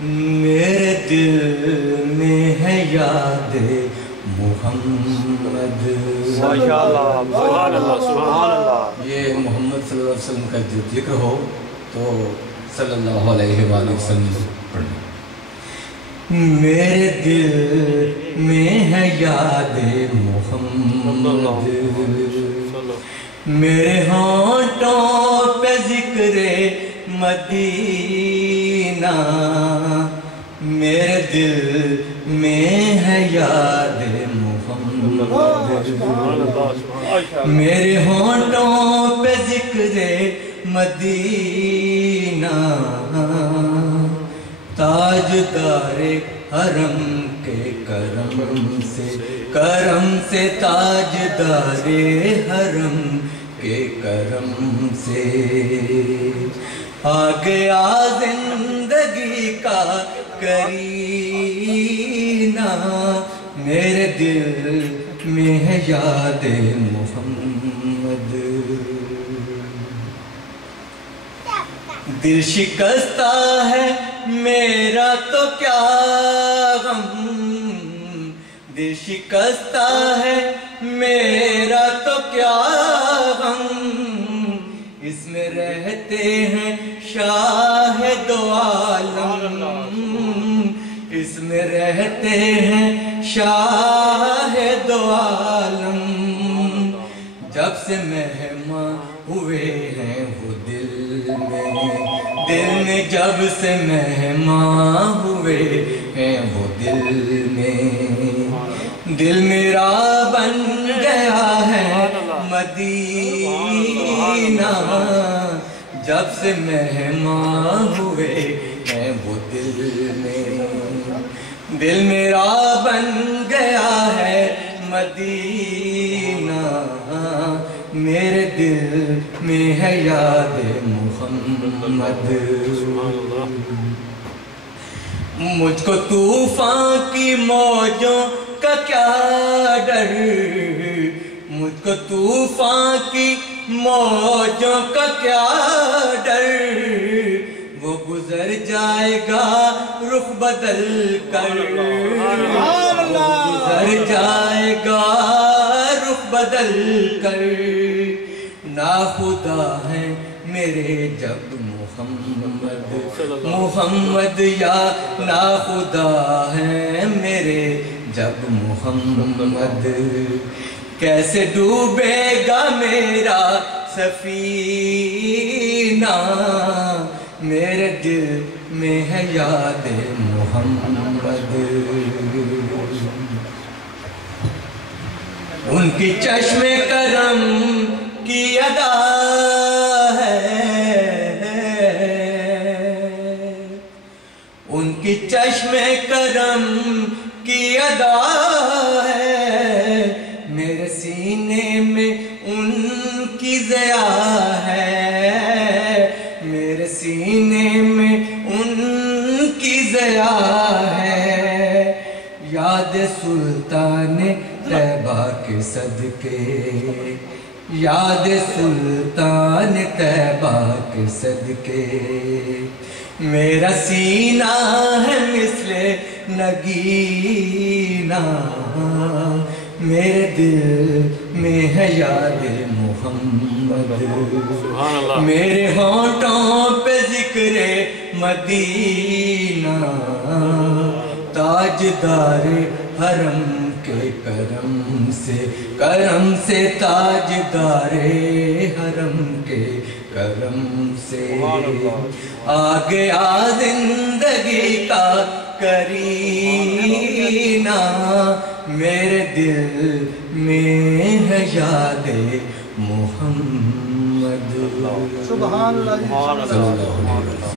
میرے دل میں ہے یاد محمد. ماشاءاللہ سبحان اللہ سبحان اللہ. یہ محمد صلی اللہ علیہ وسلم کا جو ذکر ہو تو صلی اللہ علیہ وآلہ وسلم پڑھیں. میرے دل میں ہے یاد محمد، میرے ہونٹوں پہ ذکر مدینہ. میرے دل میں ہے یاد محمد، میرے ہونٹوں پہ ذکر مدینہ. تاجدار حرم کے کرم سے تاجدار حرم کے کرم سے آ گیا زندگی کا کرینہ. میرے دل میں ہے یاد محمد. دل شکستہ ہے میرا تو کیا غم، دل شکستہ ہے میرا تو کیا غم. اس میں رہتے ہیں شاہ دو عالم، اس میں رہتے ہیں شاہ دو عالم. جب سے مہمان ہوئے ہیں وہ دل میں جب سے مہمان ہوئے ہیں وہ دل میرا بن گیا ہے مدینہ. جب سے مہمان ہوئے ہیں وہ دل میرا بن گیا ہے مدینہ. میرے دل میں ہے یاد محمد. مجھ کو طوفان کی موجوں کا کیا ڈر، مجھ کو طوفان کی موجوں کا کیا ڈر. وہ گزر جائے گا رخ بدل کر، وہ گزر جائے گا رخ بدل کر. ناخدا ہیں میرے جب محمد یا ناخدا ہیں میرے جب محمد. کیسے ڈوبے گا میرا سفینہ. میرے دل میں ہے یاد محمد. ان کی چشم کرم کی ادا ہے، ان کی چشم کرم کی ادا ہے. میرے سینے میں ان کی ضیا ہے، میرے سینے میں ان کی ضیا ہے. یاد سلطان طیبہ کے صدقے، یاد سلطان طیبہ کے صدقے. میرا سینہ ہے مثل نگینہ. میرے دل میں ہے یاد محمد. میرے ہونٹوں پہ ذکر مدینہ. تاجدار حرم کے کرم سے تاجدار حرم کے کرم سے آ گیا زندگی کا کرینہ. میرے دل میں ہے یاد محمد. سبحان اللہ.